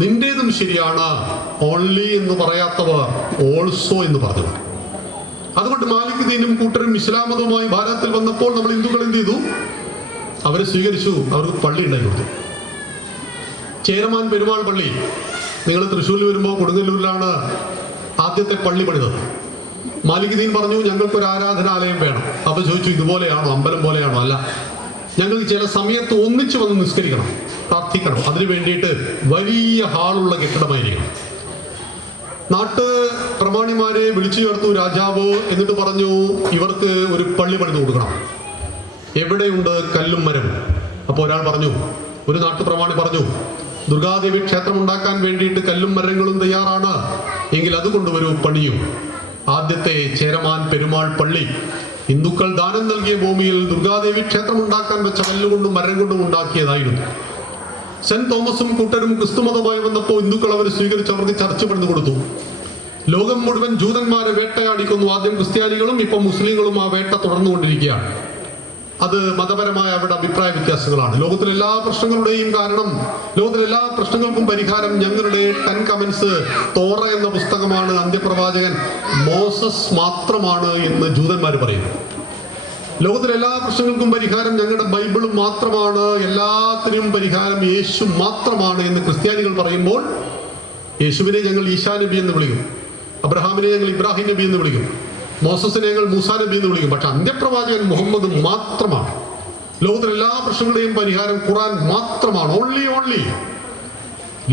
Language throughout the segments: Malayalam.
നിന്റേതും ശരിയാണ്, ഓൺലി എന്ന് പറയാത്തവർ ഓൾസോ എന്ന് പറഞ്ഞു. അതുകൊണ്ട് മാലിക് ദീനും കൂട്ടരും ഇസ്ലാം മതവുമായി ഭാരതത്തിൽ വന്നപ്പോൾ നമ്മൾ ഹിന്ദുക്കൾ എന്ത് ചെയ്തു? അവരെ സ്വീകരിച്ചു. അവർക്ക് പള്ളി ഉണ്ടായിരുന്നു. ചേരമാൻ പെരുമാൾ പള്ളി, നിങ്ങൾ തൃശ്ശൂരിൽ വരുമ്പോൾ കൊടുങ്ങല്ലൂരിലാണ് ആദ്യത്തെ പള്ളി പണിതത്. മാലിക് ദീൻ പറഞ്ഞു ഞങ്ങൾക്കൊരു ആരാധനാലയം വേണം. അപ്പോൾ ചോദിച്ചു ഇതുപോലെയാണോ, അമ്പലം പോലെയാണോ? അല്ല, ഞങ്ങൾക്ക് ചില സമയത്ത് ഒന്നിച്ച് വന്ന് നിസ്കരിക്കണം, പ്രാർത്ഥിക്കണം. അതിനു വേണ്ടിയിട്ട് വലിയ ഹാളുള്ള കെട്ടിടമായിരിക്കണം. നാട്ട് പ്രമാണിമാരെ വിളിച്ചു ചേർത്തു രാജാവ്. എന്നിട്ട് പറഞ്ഞു ഇവർക്ക് ഒരു പള്ളി പണിത് കൊടുക്കണം. എവിടെയുണ്ട് കല്ലും മരവും? അപ്പോൾ ഒരാൾ പറഞ്ഞു, ഒരു നാട്ടു പ്രമാണി പറഞ്ഞു, ദുർഗാദേവി ക്ഷേത്രം ഉണ്ടാക്കാൻ വേണ്ടിയിട്ട് കല്ലും മരങ്ങളും തയ്യാറാണ്, എങ്കിൽ അത് കൊണ്ടുവരൂ, പണിയും. ആദ്യത്തെ ചേരമാൻ പെരുമാൾ പള്ളി ഹിന്ദുക്കൾ ദാനം നൽകിയ ഭൂമിയിൽ ദുർഗാദേവി ക്ഷേത്രം ഉണ്ടാക്കാൻ വെച്ച കല്ലുകൊണ്ടും മരം കൊണ്ടും ഉണ്ടാക്കിയതായിരുന്നു. സെന്റ് തോമസും കൂട്ടരും ക്രിസ്തുമതമായി വന്നപ്പോൾ ഹിന്ദുക്കൾ അവർ സ്വീകരിച്ച് അവർക്ക് ചർച്ച പണിത് കൊടുത്തു. ലോകം മുഴുവൻ ജൂതന്മാരെ വേട്ടയാടിക്കുന്നു. ആദ്യം ക്രിസ്ത്യാനികളും ഇപ്പം മുസ്ലിങ്ങളും ആ വേട്ട തുടർന്നുകൊണ്ടിരിക്കുകയാണ്. അത് മതപരമായ അവരുടെ അഭിപ്രായ വ്യത്യാസങ്ങളാണ്. ലോകത്തിലെ എല്ലാ പ്രശ്നങ്ങളുടെയും കാരണം, ലോകത്തിലെ എല്ലാ പ്രശ്നങ്ങൾക്കും പരിഹാരം ഞങ്ങളുടെ 10 കമന്റ്സ് തോറ എന്ന പുസ്തകമാണ്, അന്ത്യപ്രവാചകൻ മോസസ് മാത്രമാണ് എന്ന് ജൂതന്മാർ പറയുന്നു. ലോകത്തിലെ എല്ലാ പ്രശ്നങ്ങൾക്കും പരിഹാരം ഞങ്ങളുടെ ബൈബിളും മാത്രമാണ്, എല്ലാത്തിനും പരിഹാരം യേശു മാത്രമാണ് എന്ന് ക്രിസ്ത്യാനികൾ പറയുമ്പോൾ യേശുവിനെ ഞങ്ങൾ ഈശാ നബി എന്ന് വിളിക്കും, അബ്രഹാമിനെ ഞങ്ങൾ ഇബ്രാഹിം നബി എന്ന് വിളിക്കും, മോസസിനെ ഞങ്ങൾ മൂസാ നബി എന്ന് വിളിക്കും. പക്ഷെ അന്ത്യപ്രവാചകൻ മുഹമ്മദ് മാത്രമാണ്. ലോകത്തിലെ എല്ലാ പ്രശ്നങ്ങളുടെയും പരിഹാരം ഖുർആൻ മാത്രമാണ്. ഓൺലി.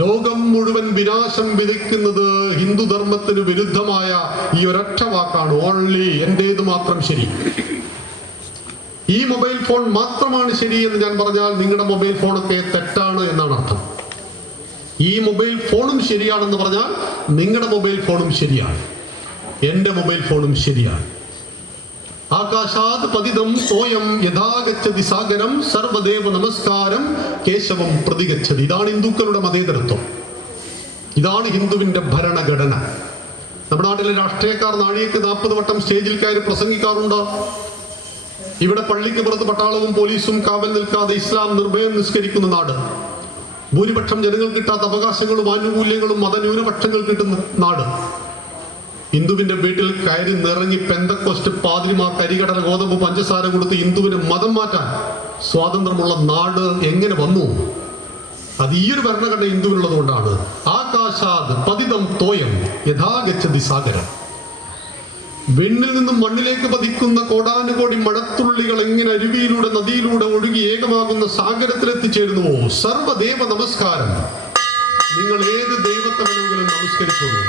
ലോകം മുഴുവൻ വിനാശം വിതയ്ക്കുന്നത് ഹിന്ദുധർമ്മത്തിന് വിരുദ്ധമായ ഈ ഒരൊറ്റ വാക്കാണ്, ഓൺലി. എന്റേത് മാത്രം ശരി. ഈ മൊബൈൽ ഫോൺ മാത്രമാണ് ശരി എന്ന് ഞാൻ പറഞ്ഞാൽ നിങ്ങളുടെ മൊബൈൽ ഫോണൊക്കെ തെറ്റാണ് എന്നാണ് അർത്ഥം. ഈ മൊബൈൽ ഫോണും ശരിയാണെന്ന് പറഞ്ഞാൽ നിങ്ങളുടെ മൊബൈൽ ഫോണും ശരിയാണ്, എന്റെ മൊബൈൽ ഫോണും ശരിയാണ്. ആകാശാത് പതിതം സോയം യഥാഗച്ഛതി സാഗരം സർവദേവ നമസ്കാരം കേശവം പ്രതിഗച്ഛതി. ഇതാണ് ഹിന്ദുക്കളുടെ മതേതരത്വം. ഇതാണ് ഹിന്ദുവിന്റെ ഭരണഘടന. നമ്മുടെ നാട്ടിലെ രാഷ്ട്രീയക്കാർ നാഴികയ്ക്ക് 40 വട്ടം സ്റ്റേജിൽ കയറി പ്രസംഗിക്കാറുണ്ട്. ഇവിടെ പള്ളിക്ക് പുറത്ത് പട്ടാളവും പോലീസും കാവൽ നിൽക്കാതെ ഇസ്ലാം നിർഭയം നിസ്കരിക്കുന്ന നാട്, ഭൂരിപക്ഷം ജനങ്ങൾ കിട്ടാത്ത അവകാശങ്ങളും ആനുകൂല്യങ്ങളും മതന്യൂനപക്ഷങ്ങൾ കിട്ടുന്ന നാട്, ഹിന്ദുവിന്റെ വീട്ടിൽ കയറി നിറങ്ങി പെന്തക്കോസ്റ്റ് പാതിരിമാർ കരികടല ഗോതമ്പ് പഞ്ചസാര കൊടുത്ത് ഹിന്ദുവിന് മതം മാറ്റാൻ സ്വാതന്ത്ര്യമുള്ള നാട് എങ്ങനെ വന്നു? അത് ഈ ഒരു ഭരണഘടന ഹിന്ദുവിനുള്ളത് കൊണ്ടാണ്. ആകാശാത് പതിതം തോയം യഥാഗച്ഛതി സാഗരം. വെണ്ണിൽ നിന്നും മണ്ണിലേക്ക് പതിക്കുന്ന കോടാനുകോടി മഴത്തുള്ളികൾ എങ്ങനെ അരുവിയിലൂടെ നദിയിലൂടെ ഒഴുകി ഏകമാകുന്ന സാഗരത്തിൽ എത്തിച്ചേരുന്നുവോ, സർവദേവ നമസ്കാരം. നിങ്ങൾ ഏത് ദൈവത്തെ വേണമെങ്കിലും നമസ്കരിച്ചോളൂ.